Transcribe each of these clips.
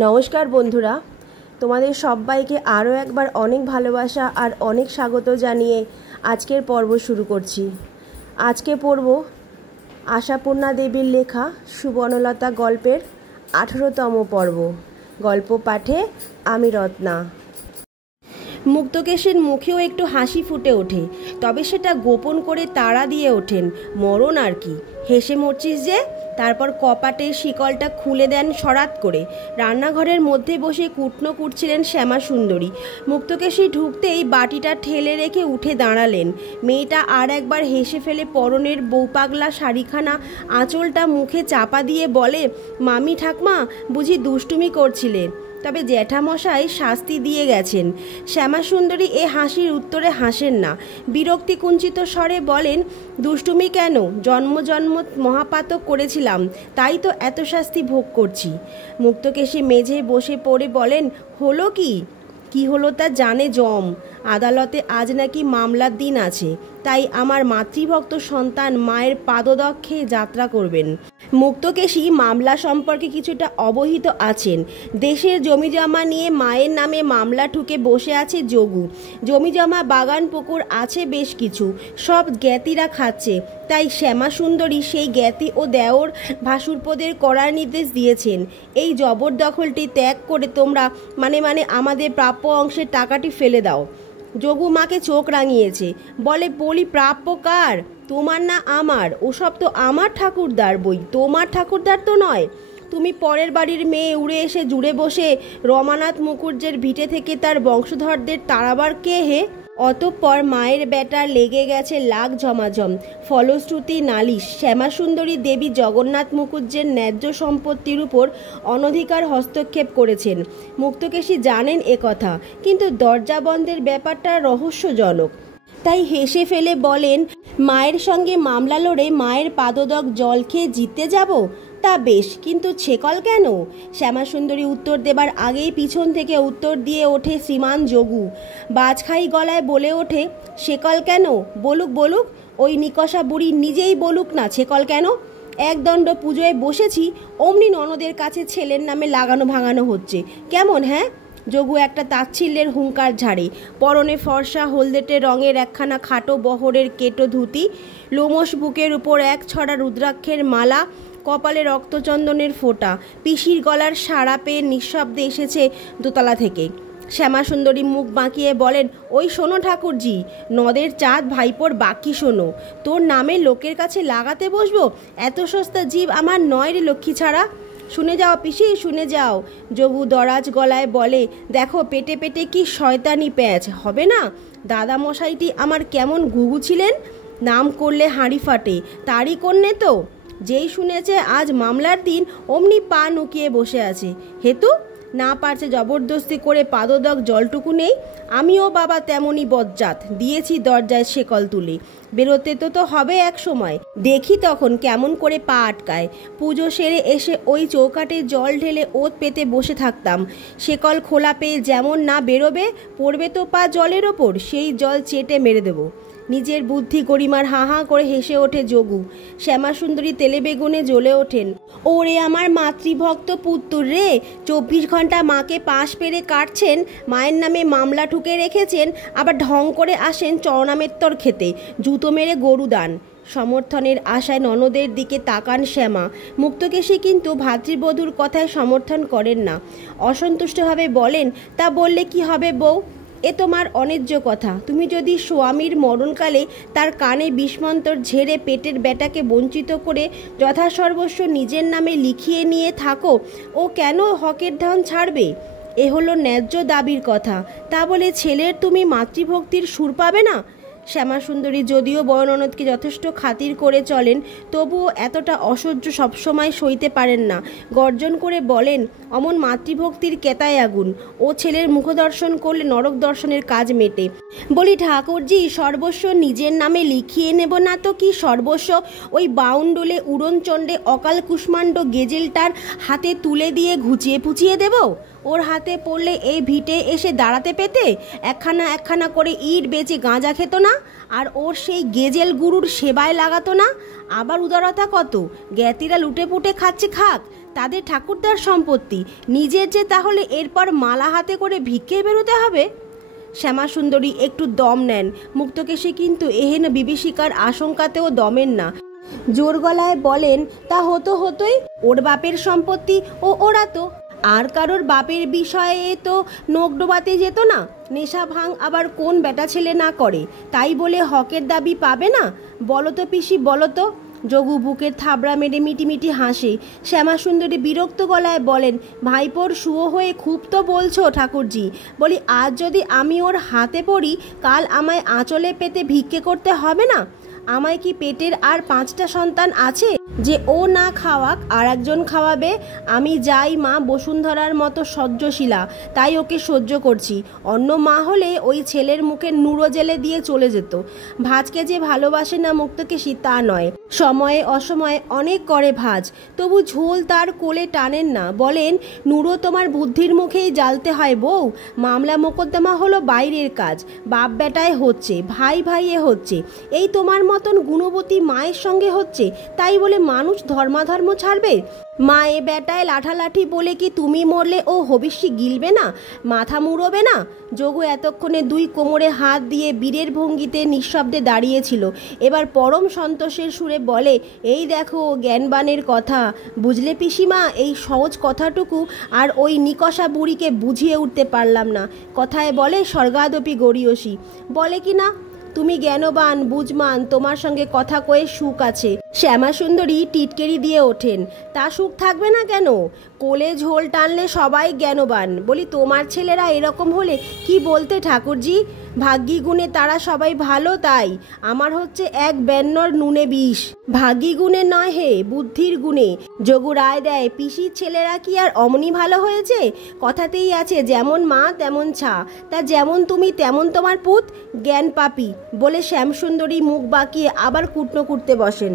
নমস্কার বন্ধুরা, তোমাদের সবাইকে আরও একবার অনেক ভালোবাসা আর অনেক স্বাগত জানিয়ে আজকের পর্ব শুরু করছি। আজকে পড়ব আশাপূর্ণা দেবীর লেখা সুবর্ণলতা গল্পের 18তম পর্ব। গল্প পাঠে আমি রত্না। মুক্তকেশের মুখেও একটু হাসি ফুটে ওঠে, তবে সেটা গোপন করে তাড়া দিয়ে ওঠেন, মরণ আর কি, হেসে মরছিস যে। তারপর কপাটের শিকলটা খুলে দেন সরাত করে। রান্নাঘরের মধ্যে বসে কুটনো কুটছিলেন শ্যামা সুন্দরী। মুক্তকেশী ঢুকতেই বাটিটা ঠেলে রেখে উঠে দাঁড়ালেন। মেয়েটা আর একবার হেসে ফেলে পরনের বউপাগলা শাড়িখানা আঁচলটা মুখে চাপা দিয়ে বলে, মামি ঠাকমা বুঝি দুষ্টুমি করছিলেন, তবে জ্যাঠামশাই শাস্তি দিয়ে গেছেন। শ্যামাসুন্দরী এ হাসির উত্তরে হাসেন না, বিরক্তি কুঞ্চিত স্বরে বলেন, দুষ্টুমি কেন, জন্ম জন্ম মহাপাতক করেছিলাম, তাই তো এত শাস্তি ভোগ করছি। মুক্তকেশী মেঝে বসে পড়ে বলেন, হলো কি? কি হলো তা জানে জম। আদালতে আজ নাকি মামলার দিন আছে, তাই আমার মাতৃভক্ত সন্তান মায়ের পাদদক্ষে যাত্রা করবেন। মুক্তকেশী মামলা সম্পর্কে কিছুটা অবহিত আছেন। দেশের জমিজমা নিয়ে মায়ের নামে মামলা ঠুকে বসে আছে যোগু। জমিজমা বাগান পুকুর আছে বেশ কিছু, সব জ্ঞাতিরা খাচ্ছে, তাই শ্যামাসুন্দরী সেই জ্ঞাতি ও দেওর ভাসুরপদের করার নির্দেশ দিয়েছেন। এই জবরদখলটি ত্যাগ করে তোমরা মানে আমাদের প্রাপ্য অংশের টাকাটি ফেলে দাও। যোগু মাকে চোখ রাঙিয়েছে, বলি প্রাপ্য কার, তোমার না আমার? ওসব তো আমার ঠাকুরদার বই, তোমার ঠাকুরদার তো নয়। তুমি পরের বাড়ির মেয়ে, উড়ে এসে জুড়ে বসে রমানাথ মুখুজ্জের ভিটে থেকে তার বংশধরদের তাড়াবার কে হে? অতঃপর মায়ের বেটার লেগে গেছে লাগ ঝমাঝম, ফলশ্রুতি নালিশ। শ্যামাসুন্দরী দেবী জগন্নাথ মুখুজ্জের ন্যায্য সম্পত্তির উপর অনধিকার হস্তক্ষেপ করেছেন। মুক্তকেশী জানেন একথা, কিন্তু দরজা বন্ধের ব্যাপারটা রহস্যজনক, তাই হেসে ফেলে বলেন, মায়ের সঙ্গে মামলা লড়ে মায়ের পাদদক জল খেয়ে জিততে যাব? তা বেশ, কিন্তু ছেকল কেন? শ্যামাসুন্দরী উত্তর দেবার আগেই পিছন থেকে উত্তর দিয়ে ওঠে শ্রীমান যোগু। বাজখাই গলায় বলে ওঠে, শেকল কেন? বলুক, ওই নিকষা বুড়ি নিজেই বলুক না ছেকল কেন। একদণ্ড পুজোয় বসেছি, অমনি ননদের কাছে ছেলের নামে লাগানো ভাঙানো হচ্ছে, কেমন হ্যাঁ? যোগু একটা তাচ্ছিল্যের হুঙ্কার ঝাড়ে। পরনে ফর্সা হলদেটে রঙের একখানা খাটো বহরের কেটো ধুতি, লোমশ বুকের উপর এক ছড়া রুদ্রাক্ষের মালা, কপালে রক্তচন্দনের ফোঁটা। পিসির গলার সাড়া পেয়ে নিঃশব্দে এসেছে দোতলা থেকে। শ্যামাসুন্দরী মুখ বাঁকিয়ে বলেন, ওই শোনো ঠাকুরজি, নদের চাঁদ ভাইপোর বাকি শোনো। তোর নামে লোকের কাছে লাগাতে বসবো? এত সস্তা জীব আমার নয় রে লক্ষ্মী ছাড়া। শুনে যাও পিসি, শুনে যাও। যোগু দরাজ গলায় বলে, দেখো পেটে পেটে কি শয়তানি প্যাঁচ হবে না। দাদামশাইটি আমার কেমন ঘুঘু ছিলেন, নাম করলে হাঁড়ি ফাটে, তারই কন্যে তো। যেই শুনেছে আজ মামলার দিন, অমনি পা নুকিয়ে বসে আছে। হেতু না পারছে জবরদস্তি করে পাদদক জলটুকু নেই। আমিও বাবা তেমনই বজ্জাত, দিয়েছি দরজায় শেকল তুলে। বেরোতে তো হবে এক সময়, দেখি তখন কেমন করে পা আটকায়। পুজো সেরে এসে ওই চৌকাটে জল ঢেলে ওত পেতে বসে থাকতাম। শেকল খোলা পেয়ে যেমন না বেরোবে, পড়বে তো পা জলের ওপর, সেই জল চেটে মেরে দেবো। নিজের বুদ্ধি গরিমার হাঁ হাঁ করে হেসে ওঠে যোগু। শ্যামাসুন্দরী তেলে বেগুনে জ্বলে ওঠেন, ওরে আমার মাতৃভক্ত পুত্তুর রে, 24 ঘন্টা মাকে পাশ পেরে কাটছেন, মায়ের নামে মামলা ঠুকে রেখেছেন, আবার ঢং করে আসেন চরণামেত্তর খেতে, জুতো মেরে গরু দান। সমর্থনের আশায় ননদের দিকে তাকান শ্যামা। মুক্তকেশী কিন্তু ভাতৃবধূর কথায় সমর্থন করেন না, অসন্তুষ্টভাবে বলেন, তা বললে কি হবে বউ? এ তোমার অন্যায্য কথা। তুমি যদি স্বামীর মরণকালে তার কানে বিষ্মন্তর ঝেড়ে পেটের বেটাকে বঞ্চিত করে যথাসর্বস্ব নিজের নামে লিখিয়ে নিয়ে থাকো, ও কেন হকের ধন ছাড়বে? এ হলো ন্যায্য দাবির কথা, তা বলে ছেলের তুমি মাতৃভক্তির সুর পাবে না? শ্যামাসুন্দরী যদিও বড় ননদকে যথেষ্ট খাতির করে চলেন, তবুও এতটা অসহ্য সবসময় সইতে পারেন না। গর্জন করে বলেন, অমন মাতৃভক্তির কেতায় আগুন, ও ছেলের মুখদর্শন করলে নরক দর্শনের কাজ মেটে। বলি ঠাকুরজি, সর্বস্ব নিজের নামে লিখিয়ে নেব না তো কি সর্বস্ব ওই বাউন্ডুলে উড়নচণ্ডে অকাল কুষ্মাণ্ড গেজেলটার হাতে তুলে দিয়ে ঘুচিয়ে পুচিয়ে দেব? ওর হাতে পড়লে এই ভিটে এসে দাঁড়াতে পেতে একখানা করে ইট বেচে গাঁজা খেত না, আর ওর সেই গেজেল গুরুর সেবায় লাগাতো না? আবার উদারতা কত, জ্ঞাতিরা লুটে পুটে খাচ্ছে খাক, তাদের ঠাকুরদার সম্পত্তি, নিজের যে তাহলে এরপর মালা হাতে করে ভিক্ষে বেরোতে হবে। শ্যামাসুন্দরী একটু দম নেন। মুক্তকেশী কিন্তু এহেন বিভীষিকার আশঙ্কাতেও দমেন না, জোর গলায় বলেন, তা হতোই, ওর বাপের সম্পত্তি ও ওরা তো আর কারোর বাপের বিষয়ে তো নোক ডোবাতে যেত না। নেশা ভাঙ আবার কোন বেটা ছেলে না করে, তাই বলে হকের দাবি পাবে না? বলো তো পিসি, বলো তো। যোগু বুকের থাবড়া মেরে মিটিমিটি হাসে। শ্যামাসুন্দরী বিরক্ত গলায় বলেন, ভাইপোর শুয়ো হয়ে খুব তো বলছো ঠাকুরজি। বলি, আজ যদি আমি ওর হাতে পড়ি, কাল আমায় আঁচলে পেতে ভিক্ষে করতে হবে না? আমায় কি পেটের আর 5টা সন্তান আছে যে ও না খাওয়াক আর একজন খাওয়াবে? আমি যাই মা বসুন্ধরার মতো সহ্যশীলা, তাই ওকে সহ্য করছি। অন্য মা হলে ওই ছেলের মুখে নুড়ো জেলে দিয়ে চলে যেত। ভাজকে যে ভালোবাসে না মুক্তকেশী তা নয়, সময়ে অসময়ে অনেক করে ভাজ, তবু ঝোল তার কোলে টানেন না। বলেন, নুড়ো তোমার বুদ্ধির মুখেই জ্বালতে হয় বউ। মামলা মোকদ্দমা হলো বাইরের কাজ, বাপ বেটায় হচ্ছে, ভাই ভাইয়ে হচ্ছে, এই তোমার মতন গুণবতী মায়ের সঙ্গে হচ্ছে, তাই বলে মানুষ ধর্মাধর্ম ছাড়বে? মায়ে বেটায় লাঠালাঠি বলে কি তুমি মরলে ও হবিষ্যি গিলবে না, মাথা মুড়োবে না? যোগু এতক্ষণে 2 কোমরে হাত দিয়ে বীরের ভঙ্গিতে নিঃশব্দে দাঁড়িয়েছিল। এবার পরম সন্তোষের সুরে বলে, এই দেখো জ্ঞানবানের কথা, বুঝলে পিসিমা? এই সহজ কথাটুকু আর ওই নিকষা বুড়িকে বুঝিয়ে উঠতে পারলাম না। কথায় বলে স্বর্গাদপি গড়িয়সী, বলে কি না, তুমি জ্ঞানবান বুঝমান, তোমার সঙ্গে কথা কয়ে সুখ আছে। শ্যামাসুন্দরী টিটকেরি দিয়ে ওঠেন, তা সুখ থাকবে না কেন? কোলে ঝোল টানলে সবাই জ্ঞানবান। বলি, তোমার ছেলেরা এরকম হলে কি বলতে ঠাকুরজি? ভাগ্যি গুণে তারা সবাই ভালো, তাই আমার হচ্ছে এক বেন্নর নুনে বিষ। ভাগ্যি গুণে নয় হে, বুদ্ধির গুণে। যোগু রায় দেয়, পিসির ছেলেরা কি আর অমনি ভালো হয়েছে? কথাতেই আছে, যেমন মা তেমন ছা, তা যেমন তুমি তেমন তোমার পুত। জ্ঞান পাপী বলে শ্যামসুন্দরী মুখ বাঁকিয়ে আবার কুটনো কুটতে বসেন।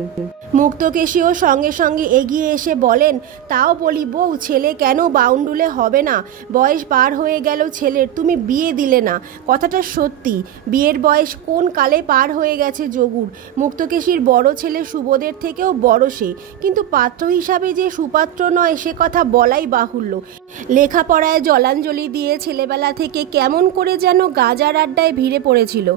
মুক্তকেশীও সঙ্গে সঙ্গে এগিয়ে এসে বলেন, তাও বলি বউ, ছেলে কেন বাউন্ডুলে হবে না? বয়স পার হয়ে গেল ছেলের, তুমি বিয়ে দিলে না। কথাটা সত্যি, বিয়ের বয়স কোন কালে পার হয়ে গেছে যোগুর। মুক্তকেশীর বড় ছেলে সুবোধের থেকেও বড় সে, কিন্তু পাত্র হিসাবে যে সুপাত্র নয় সে কথা বলাই বাহুল্য। লেখাপড়ায় জলাঞ্জলি দিয়ে ছেলেবেলা থেকে কেমন করে যেন গাজার আড্ডায় ভিড়ে পড়েছিল,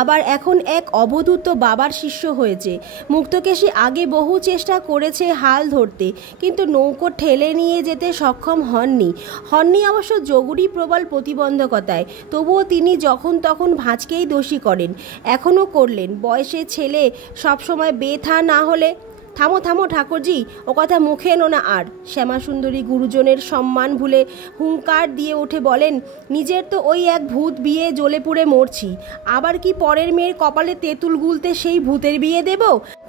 আবার এখন এক অবধূত বাবার শিষ্য হয়েছে। মুক্তকেশী আগে বহু চেষ্টা করেছে হাল ধরতে, কিন্তু নৌকো ঠেলে নিয়ে যেতে সক্ষম হননি অবশ্য যোগুরই প্রবল প্রতিবন্ধকতায়। তবুও তিনি যখন তখন ভাঁজকেই দোষী করেন, এখনও করলেন। বয়সে ছেলে সবসময় বেথা না হলে। থামো ঠাকুরজি, ও কথা মুখে এনো না আর। শ্যামাসুন্দরী গুরুজনের সম্মান ভুলে হুঙ্কার দিয়ে উঠে বলেন, নিজের তো ওই এক ভূত বিয়ে জ্বলে পুড়ে মরছি, আবার কি পরের মেয়ের কপালে তেঁতুল গুলতে সেই ভূতের বিয়ে দেব?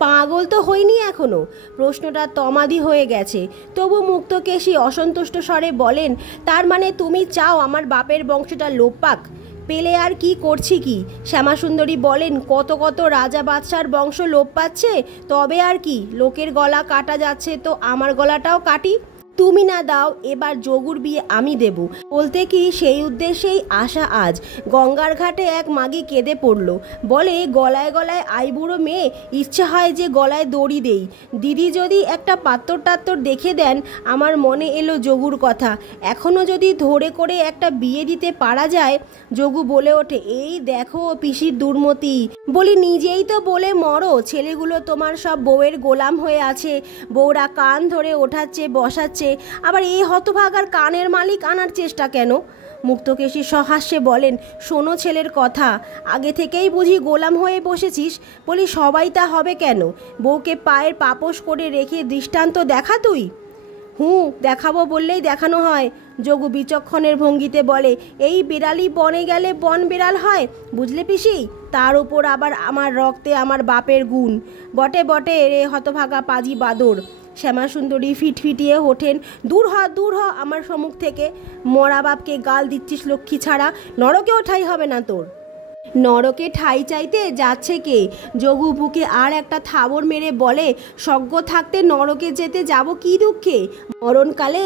পাগল তো হইনি এখনো। প্রশ্নটা তমাদি হয়ে গেছে। তবু মুক্তকেশী অসন্তুষ্ট স্বরে বলেন, তার মানে তুমি চাও আমার বাপের বংশটা লোপ পাক? পেলে আর কি করছি কি? শ্যামাসুন্দরী বলেন, কত রাজা বাদশার বংশ লোপ পাচ্ছে, তবে আর কি? লোকের গলা কাটা যাচ্ছে তো আমার গলাটাও কাটি। তুমি না দাও, এবার যোগুর বিয়ে আমি দেব। বলতে কি সেই উদ্দেশ্যেই আসা আজ। গঙ্গার ঘাটে এক মাগি কেঁদে পড়ল, বলে গলায় গলায় আইবুড়ো মেয়ে, ইচ্ছে হয় যে গলায় দড়ি দেই। দিদি যদি একটা পাত্তর টাত্তর দেখে দেন। আমার মনে এলো যোগুর কথা, এখনও যদি ধরে করে একটা বিয়ে দিতে পারা যায়। যোগু বলে ওঠে, এই দেখো পিসির দুর্মতি। বলি, নিজেই তো বলে মরো, ছেলেগুলো তোমার সব বউয়ের গোলাম হয়ে আছে, বউরা কান ধরে ওঠাচ্ছে বসাচ্ছে, আবার এই হতভাগার কানের মালিক আনার চেষ্টা কেন? মুক্তকেশী সহাস্যে বলেন, শোনো ছেলের কথা, আগে থেকেই বুঝি গোলাম হয়ে বসেছিস? বলি, সবাই তা হবে কেন? বউকে পায়ের পাপোশ করে রেখে দৃষ্টান্ত দেখা তুই? দেখাবো বললেই দেখানো হয়। যোগু বিচক্ষণের ভঙ্গিতে বলে, এই বিড়ালি বনে গেলে বন বিড়াল হয়, বুঝলে পিসি? তার উপর আবার আমার রক্তে আমার বাপের গুণ। বটে রে হতভাগা পাজি বাদর। শ্যামাসুন্দরী ফিটফিটিয়ে ওঠেন, দূর হ আমার সম্মুখ থেকে। মরা বাপকে গাল দিচ্ছিস লক্ষ্মী ছাড়া, নরকেও ঠাঁই হবে না তোর। নরকে ঠাঁই চাইতে যাচ্ছে কে? যোগু বুকে আর একটা থাবর মেরে বলে, সজ্ঞ থাকতে নরকে যেতে যাব কি দুঃখে? মরণকালে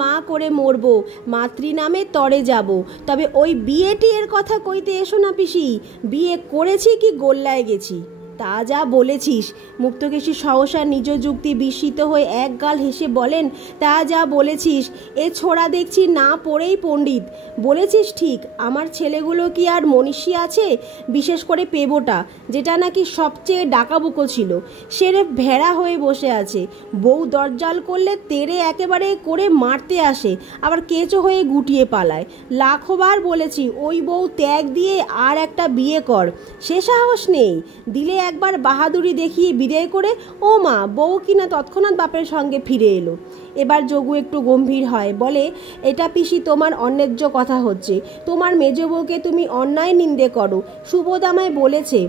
মা করে মরব, মাতৃ নামে তরে যাব। তবে ওই বিয়ে টিয়ের কথা কইতে এসো না পিসি, বিয়ে করেছি কি গোল্লায় গেছি। তা যা বলেছিস। মুক্তকেশী সহসা নিজ যুক্তি বিস্মিত হয়ে একগাল হেসে বলেন, তা যা বলেছিস, এ ছোড়া দেখছি না পড়েই পণ্ডিত। বলেছিস ঠিক, আমার ছেলেগুলো কি আর মনীষী আছে? বিশেষ করে পেবোটা, যেটা নাকি সবচেয়ে ডাকাবুকো ছিল, সেরে ভেড়া হয়ে বসে আছে। বউ দরজাল করলে তেরে একেবারে করে মারতে আসে, আবার কেঁচো হয়ে গুটিয়ে পালায়। লাখবার বলেছি ওই বউ ত্যাগ দিয়ে আর একটা বিয়ে কর, সে সাহস নেই। দিলে একবার বাহাদুরি দেখিয়ে বিদায় করে, ও মা, বউ কিনা তৎক্ষণাৎ বাপের সঙ্গে ফিরে এলো। এবার যোগু একটু গম্ভীর হয়, বলে, এটা পিসি তোমার অন্যায্য কথা হচ্ছে। তোমার মেজ বউকে তুমি অন্যায় নিন্দে করো। সুবোধ আমায় বলেছে,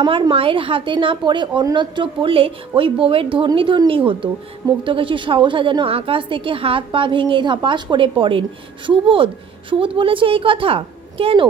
আমার মায়ের হাতে না পড়ে অন্যত্র পড়লে ওই বউয়ের ধন্যি ধন্যি হতো। মুক্তকেশী সহসা যেন আকাশ থেকে হাত পা ভেঙে ধপাস করে পড়েন। সুবোধ বলেছে এই কথা? কেন?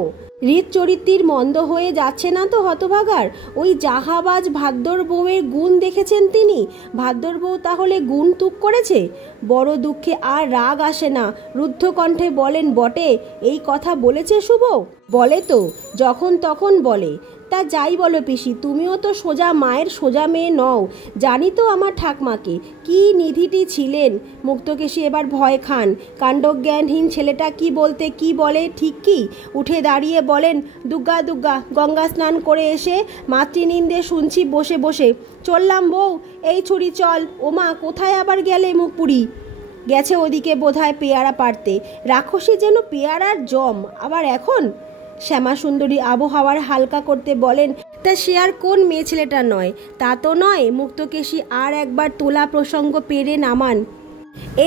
হৃদ চরিত্রের মন্দ হয়ে যাচ্ছে না তো হতভাগার? ওই জাহাবাজ ভাদ্যর বউয়ের গুণ দেখেছেন তিনি? ভাদ্যর বউ তাহলে গুণ তুক করেছে? বড় দুঃখে আর রাগ আসে না, রুদ্ধ কণ্ঠে বলেন, বটে, এই কথা বলেছে শুভ? বলে তো, যখন তখন বলে। তা যাই বলো পিসি, তুমিও তো সোজা মায়ের সোজা মেয়ে নও। জানি তো আমার ঠাকমাকে, কি নিধিটি ছিলেন। মুক্তকেশী এবার ভয় খান। কাণ্ডজ্ঞানহীন ছেলেটা কি বলতে কি বলে ঠিক কি। উঠে দাঁড়িয়ে বলেন, দুগ্গা দুগ্গা, গঙ্গা স্নান করে এসে মাতৃনিন্দে শুনছি বসে বসে। চললাম বউ, এই ছুরি চল। ওমা, কোথায় আবার গেলে মুখপুরি? গেছে ওদিকে বোধহয় পেয়ারা পাড়তে। রাক্ষসী যেন পেয়ারার জম, আবার এখন? শ্যামাসুন্দরী আবহাওয়ার হালকা করতে বলেন, তা সে আর কোন মেয়ে ছেলেটা নয়? তা তো নয়। মুক্তকেশী আর একবার তোলা প্রসঙ্গ পেরে নামান।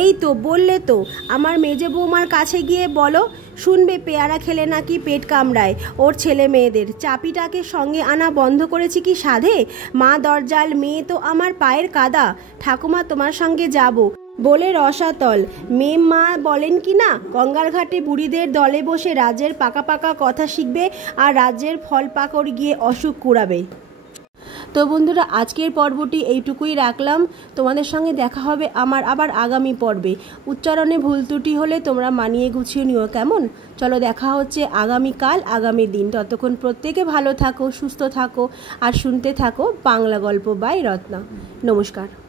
এই তো বললে তো, আমার মেজে বৌমার কাছে গিয়ে বলো, শুনবে পেয়ারা খেলে নাকি পেট কামড়ায় ওর ছেলে মেয়েদের। চাপিটাকে সঙ্গে আনা বন্ধ করেছি কি সাধে? মা দরজাল, মেয়ে তো আমার পায়ের কাদা। ঠাকুমা তোমার সঙ্গে যাব বলে রসাতল। মেম মা বলেন কি না, গঙ্গার ঘাটে বুড়িদের দলে বসে রাজ্যের পাকা পাকা কথা শিখবে আর রাজ্যের ফল পাকড় গিয়ে অসুখ কুড়াবে। তো বন্ধুরা, আজকের পর্বটি এইটুকুই রাখলাম। তোমাদের সঙ্গে দেখা হবে আমার আবার আগামী পর্বে। উচ্চারণে ভুল ত্রুটি হলে তোমরা মানিয়ে গুছিয়ে নিও, কেমন? চলো, দেখা হচ্ছে আগামীকাল, আগামী দিন। ততক্ষণ প্রত্যেকে ভালো থাকো, সুস্থ থাকো আর শুনতে থাকো বাংলা গল্প বাই রত্না। নমস্কার।